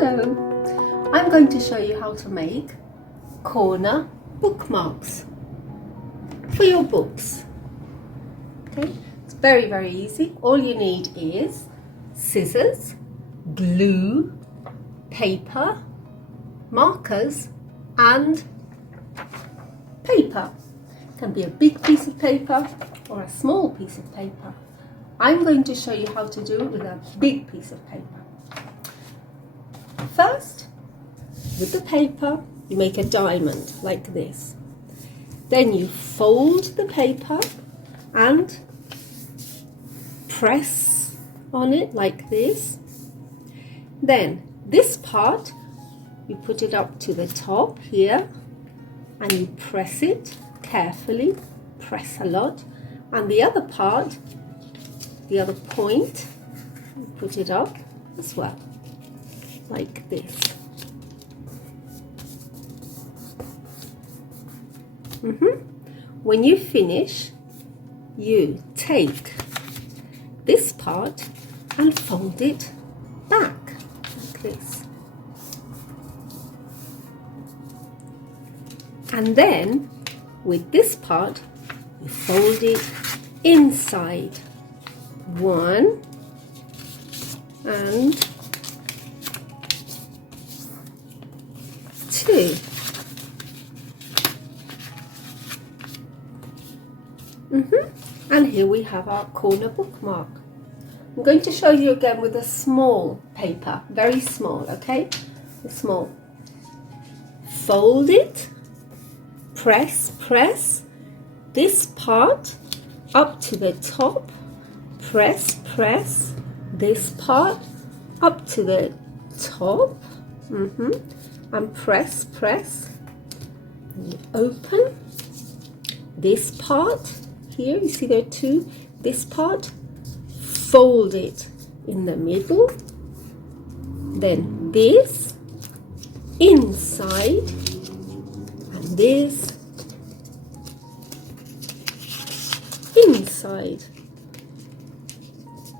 Hello, I'm going to show you how to make corner bookmarks for your books. Okay, it's very easy. All you need is scissors, glue, paper, markers and paper. It can be a big piece of paper or a small piece of paper. I'm going to show you how to do it with a big piece of paper. First, with the paper, you make a diamond like this. Then you fold the paper and press on it like this. Then this part, you put it up to the top here and you press it carefully, press a lot. And the other part, the other point, you put it up as well, like this. When you finish, you take this part and fold it back like this. And then with this part, you fold it inside. One and two. And here we have our corner bookmark. I'm going to show you again with a small paper, very small, okay? Small. Fold it, press this part up to the top, press this part up to the top, and press, and you open this part here, you see there are two, this part, fold it in the middle, then this inside, and this inside.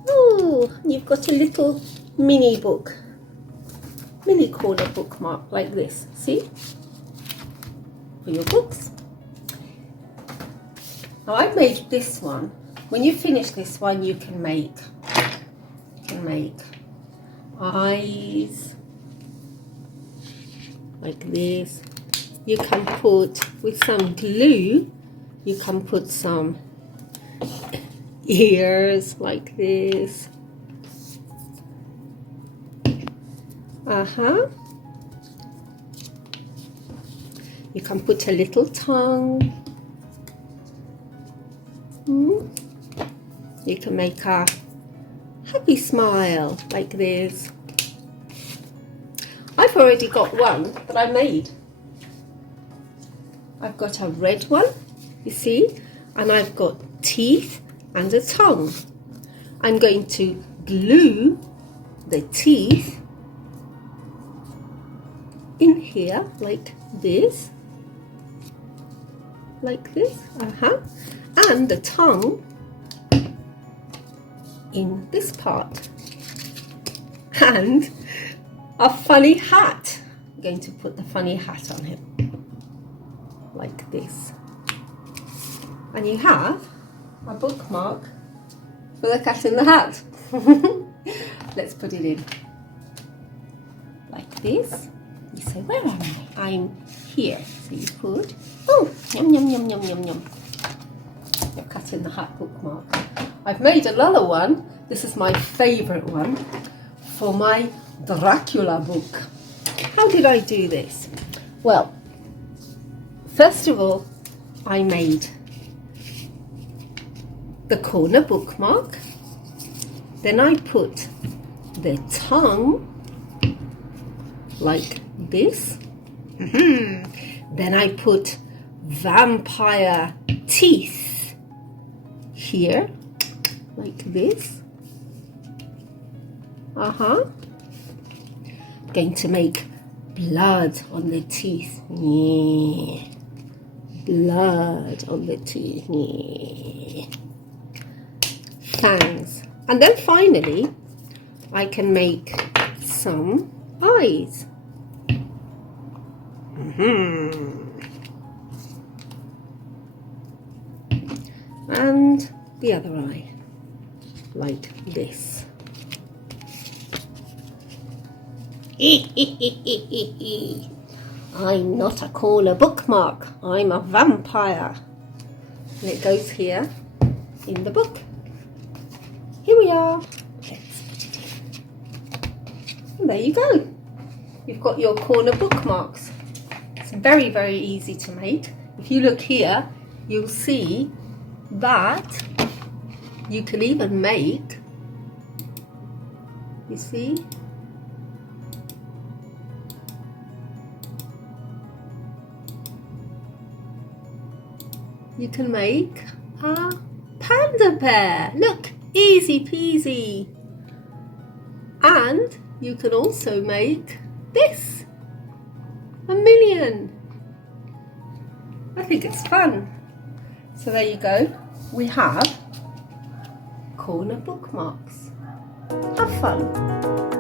Oh, you've got a little mini corner bookmark like this, see, for your books. Now I've made this one. When you finish this one, you can make eyes like this. You can put, with some glue, you can put some ears like this. You can put a little tongue. You can make a happy smile like this. I've already got one that I made. I've got a red one, you see, and I've got teeth and a tongue. I'm going to glue the teeth in here like this, and the tongue in this part, and a funny hat. I'm going to put the funny hat on him like this, and you have a bookmark for the cat in the hat. Let's put it in like this. You say, where am I? I'm here. So you put, oh, yum yum yum yum yum yum, your cat in the hat bookmark. I've made another one. This is my favourite one for my Dracula book. How did I do this? Well, first of all, I made the corner bookmark. Then I put the tongue like this. Then I put vampire teeth here like this. Going to make blood on the teeth. Blood on the teeth. Fangs. And then finally I can make some eyes. And the other eye, like this. I'm not a corner bookmark, I'm a vampire. And it goes here in the book. Here we are. Let's put it in. And there you go. You've got your corner bookmarks. It's very, very easy to make. If you look here, you'll see that you can even make, you see, you can make a panda bear. Look, easy peasy. And you can also make this, a million. I think it's fun. So there you go. We have corner bookmarks. Have fun.